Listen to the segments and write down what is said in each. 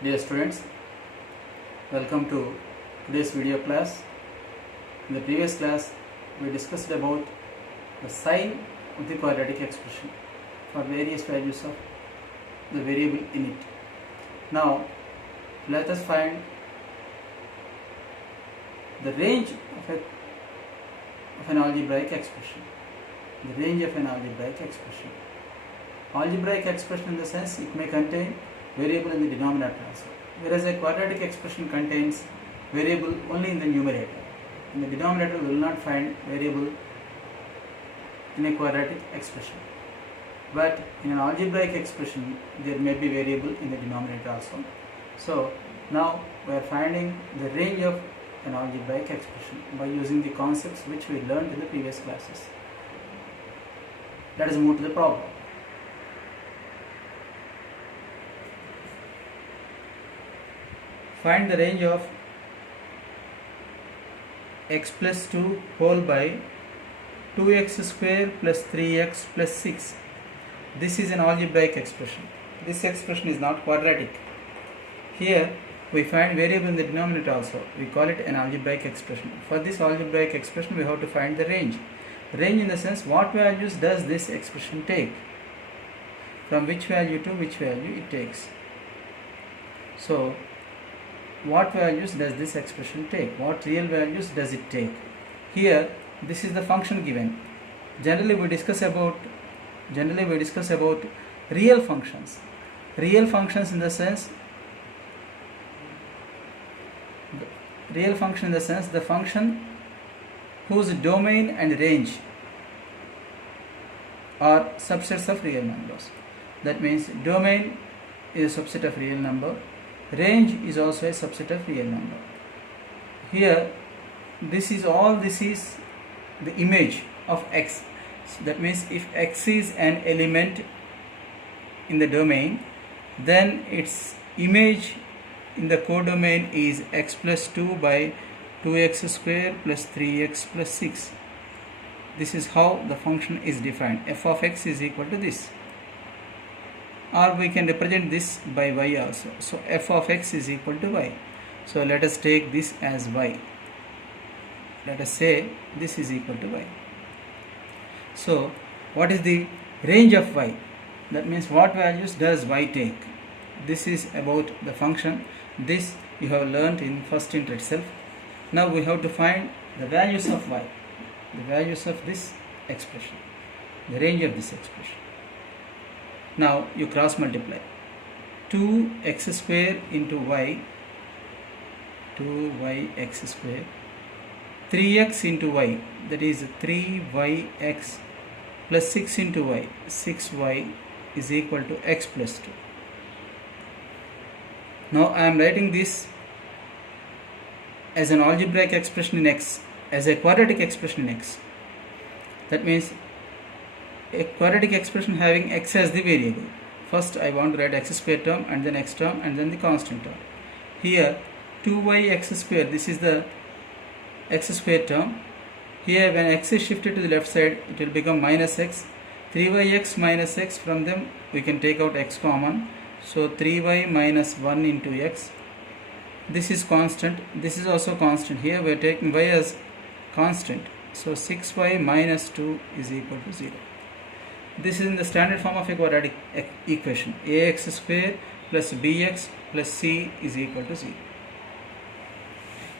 Dear students, welcome to today's video class. In the previous class, we discussed about the sign of the quadratic expression for various values of the variable in it. Now, let us find the range of an algebraic expression. The range of an algebraic expression. Algebraic expression in the sense it may contain variable in the denominator also, whereas a quadratic expression contains variable only in the numerator. In the denominator we will not find variable in a quadratic expression, but in an algebraic expression there may be variable in the denominator also. So now we are finding the range of an algebraic expression by using the concepts which we learned in the previous classes. Let us move to the problem. Find the range of x plus 2 whole by 2x square plus 3x plus 6. This is an algebraic expression. This expression is not quadratic. Here we find variable in the denominator also. We call it an algebraic expression. For this algebraic expression we have to find the range. Range in the sense what values does this expression take? From which value to which value it takes. So what values does this expression take? What real values does it take? Here this is the function given. Generally we discuss about real functions. Real functions in the sense the function whose domain and range are subsets of real numbers. That means domain is a subset of real number. Range is also a subset of real number. Here this is the image of x. That means if x is an element in the domain, then its image in the codomain is x plus 2 by 2x square plus 3x plus 6. This is how the function is defined. F of x is equal to this. Or we can represent this by y also. So f of x is equal to y. So let us take this as y. Let us say this is equal to y. So what is the range of y? That means what values does y take? This is about the function. This you have learnt in first int itself. Now we have to find the values of y, the values of this expression, the range of this expression. Now you cross multiply 2x square into y, 2yx square, 3x into y, that is 3yx plus 6 into y, 6y is equal to x plus 2. Now I am writing this as an algebraic expression in x, as a quadratic expression in x. That means a quadratic expression having x as the variable. First I want to write x square term and then x term and then the constant term. Here 2yx square, this is the x square term. Here when x is shifted to the left side it will become minus x. 3yx minus x, from them we can take out x common. So 3y minus 1 into x. This is constant, this is also constant. Here we are taking y as constant. So 6y minus 2 is equal to 0. This is in the standard form of a quadratic equation. Ax square plus bx plus c is equal to 0.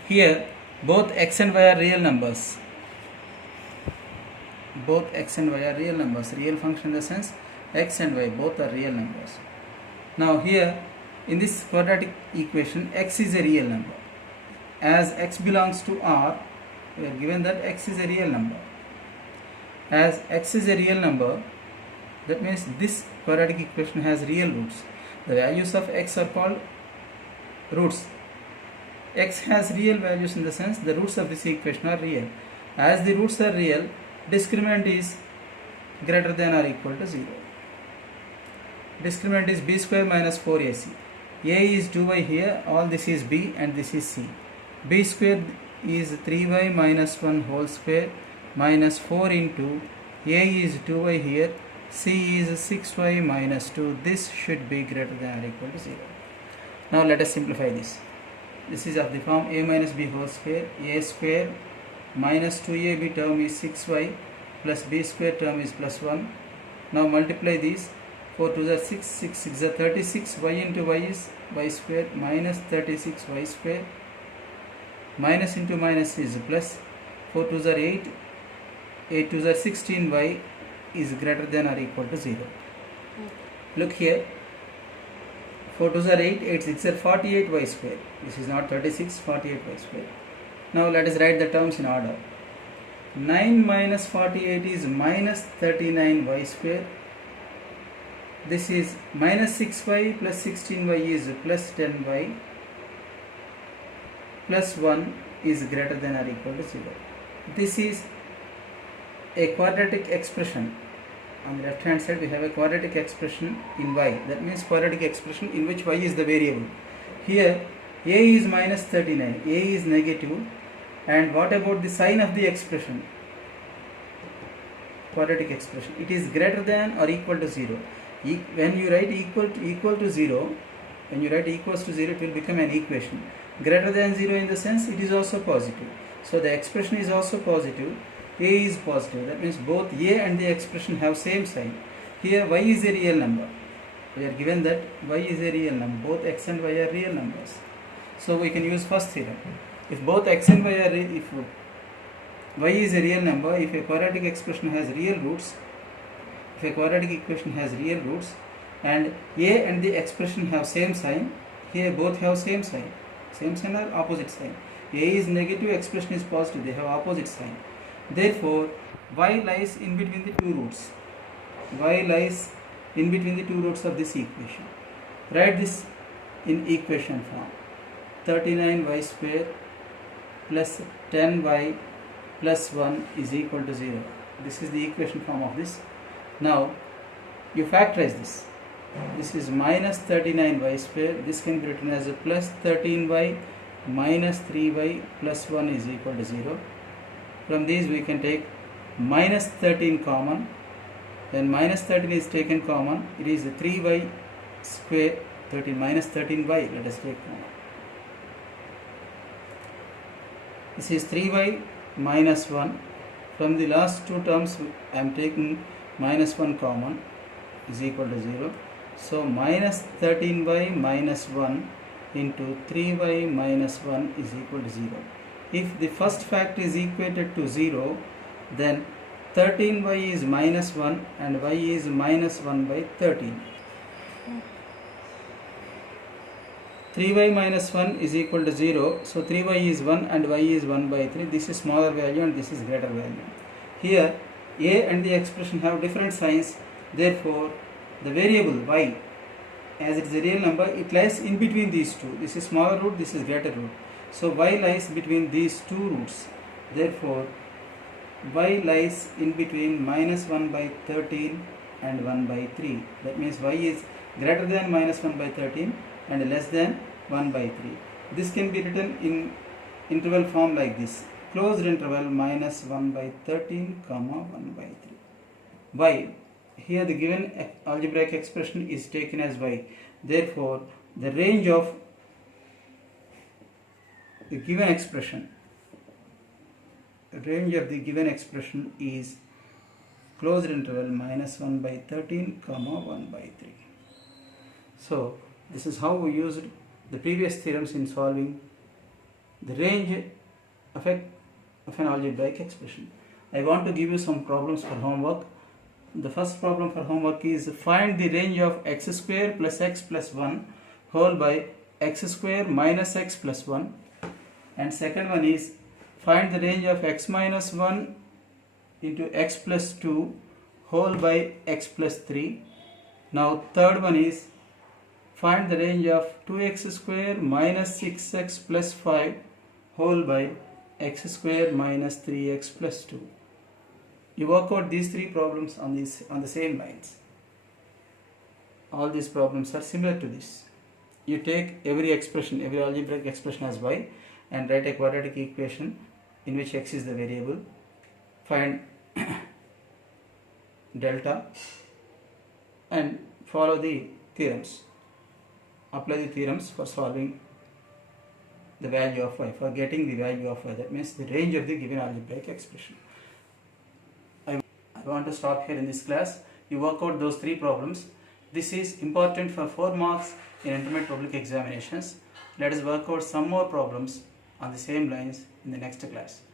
Here both x and y are real numbers. Both x and y are real numbers. Real function in the sense x and y both are real numbers. Now here in this quadratic equation x is a real number. As x belongs to R, we are given that x is a real number. As x is a real number, that means this quadratic equation has real roots. The values of x are called roots. X has real values in the sense the roots of this equation are real. As the roots are real, discriminant is greater than or equal to 0. Discriminant is b square minus 4ac. A is 2y here, all this is b and this is c. B square is 3y minus 1 whole square minus 4 into a is 2y here, c is 6y minus 2. This should be greater than or equal to 0. Now let us simplify this. This is of the form a minus b whole square. A square minus 2ab term is 6y plus b square term is plus 1. Now multiply these. 4 2s are 6, 6 6 are 36. Y into y is y square minus 36y square. Minus into minus is plus. 4 2s are 8, 8 2s are 16. Y is greater than or equal to 0. Look here. 4 2s are 8, 8 6 are 48 y square. This is not 36, 48 y square. Now let us write the terms in order. 9 minus 48 is minus 39 y square. This is minus 6y plus 16y is plus 10y. Plus 1 is greater than or equal to 0. This is a quadratic expression. On the left hand side we have a quadratic expression in y. That means quadratic expression in which y is the variable. Here a is minus 39, a is negative, and what about the sign of the expression? Quadratic expression. It is greater than or equal to 0. When you write equal to 0, when you write equals to 0, it will become an equation. Greater than 0 in the sense it is also positive. So the expression is also positive. A is positive. That means both a and the expression have same sign. Here y is a real number. We are given that y is a real number. Both x and y are real numbers. So we can use first theorem. If both x and y are if y is a real number, if a quadratic expression has real roots, if a quadratic equation has real roots and a and the expression have same sign, here both have same sign or opposite sign. A is negative, expression is positive, they have opposite sign. Therefore y lies in between the two roots. Y lies in between the two roots of this equation. Write this in equation form. 39y square plus 10y plus 1 is equal to 0. This is the equation form of this. Now you factorize this. This is minus 39y square. This can be written as a plus 13y minus 3y plus 1 is equal to 0. From these we can take minus 13 common. When minus 13 is taken common, it is 3y square 13 minus 13y. Let us take common. This is 3y minus 1. From the last two terms I am taking minus 1 common is equal to 0. So minus 13y minus 1 into 3y minus 1 is equal to 0. If the first fact is equated to 0, then 13y is minus 1 and y is minus 1 by 13. 3y minus 1 is equal to 0. So 3y is 1 and y is 1 by 3. This is smaller value and this is greater value. Here a and the expression have different signs. Therefore the variable y, as it is a real number, it lies in between these two. This is smaller root, this is greater root. So y lies between these two roots. Therefore y lies in between minus 1 by 13 and 1 by 3. That means y is greater than minus 1 by 13 and less than 1 by 3. This can be written in interval form like this. Closed interval minus 1 by 13 comma 1 by 3. Y. Here the given algebraic expression is taken as y. Therefore the range of the given expression, is closed interval minus 1 by 13 comma 1 by 3. So this is how we used the previous theorems in solving the range effect of an algebraic expression. I want to give you some problems for homework. The first problem for homework is find the range of x square plus x plus 1 whole by x square minus x plus 1. And second one is find the range of x minus 1 into x plus 2 whole by x plus 3. Now third one is find the range of 2x square minus 6x plus 5 whole by x square minus 3x plus 2. You work out these three problems on the same lines. All these problems are similar to this. You take every expression, every algebraic expression as y, and write a quadratic equation in which x is the variable. Find delta and follow the theorems. apply the theorems for solving the value of y, for getting the value of y, that means the range of the given algebraic expression. I want to stop here in this class. You work out those 3 problems. This is important for 4 marks in intermediate public examinations. Let us work out some more problems on the same lines in the next class.